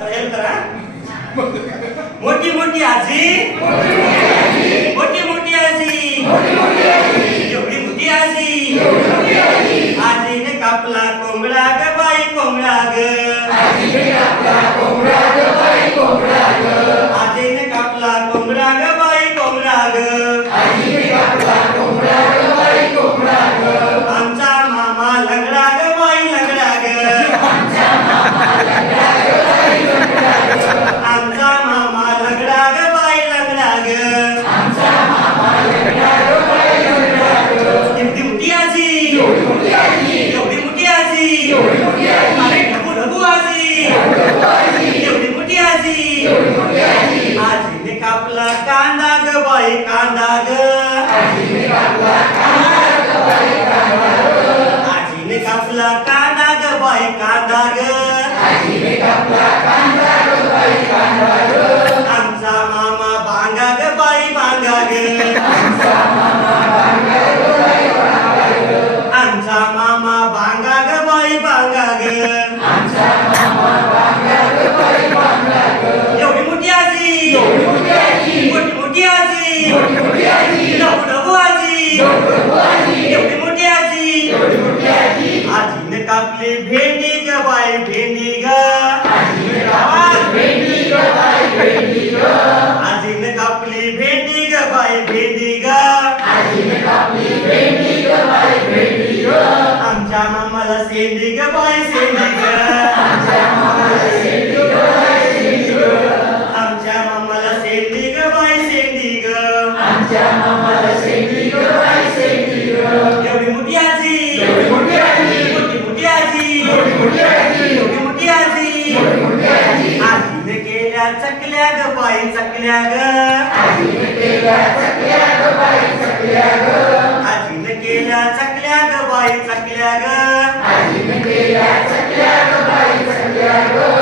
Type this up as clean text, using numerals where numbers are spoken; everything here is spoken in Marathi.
हेल्प करा. मोठी मोठी आजी मोठी मोठी आजी एवढी मोठी आजी आजीने कापला कोंबडा ग बाई कोंबडा ग आजीने कापला कोंबडा ग बाई कोंबडा ग आजीने कापला कोंबडा ग बाई कोंबडा ग आजीने कापला कोंबडा ग बाई कोंबडा ग आमचा मामा लंगडा ग बाई लंगडा ग आमचा मामा लंगडा ग बाई लंगडा ग आमचा मामा लंगडा ग बाई लंगडा ग आमचा मामा लंगडा ग बाई लंगडा ग एवढी मोठी आजी एवढी मोठी आजी एवढी मोठी आजी एवढी मोठी आजी अरे ढबू ढबू आजी एवढी मोठी आजी एवढी मोठी आजी आजीने कापला कांदा ग बाई कांदा ग आजीने कापला कांदा ग बाई कांदा ग आजीने कापला कांदा ग बाई कांदा ग आजीने कापला कांदा ग बाई कांदा ग आमचा मामा भांगा ग बाई भांगा ग आमचा मामा भांगा ग बाई भांगा ग आमचा मामा भांगा ग बाई भांगा ग आमचा मामा भांगा ग बाई भांगा ग एवढी मोठी आजी एवढी मोठी आजी मोठी मोठी आजी मोठी मोठी आजी ढबू ढबू आजी ढबू ढबू आजी एवढी मोठी आजी एवढी मोठी आजी आजीने कापली भेंडी ग बाई भेंडी ग आजीने कापली भेंडी ग बाई भेंडी ग आजीने कापली भेंडी ग बाई भेंडी ग आजीने कापली भेंडी ग बाई भेंडी ग आमच्या मामाला सेंडी ग बाई सेंडी ग आमच्या मामाला सेंडी ग बाई सेंडी ग आमच्या मामाला सेंडी ग बाई सेंडी ग आमच्या मामाला सेंडी ग बाई सेंडी ग एवढी मोठी आजी एवढी मोठी आजी मोठी मोठी आजी एवढी मोठी आजी एवढी मोठी आजी एवढी मोठी आजी आजीने केल्या चकल्या ग बाई चकल्या ग आजीने केल्या चकल्या ग बाई चकल्या ग आजीने केल्या चकल्या ग बाई चकल्या ग आजीने केल्या चकल्या ग बाई चकल्या ग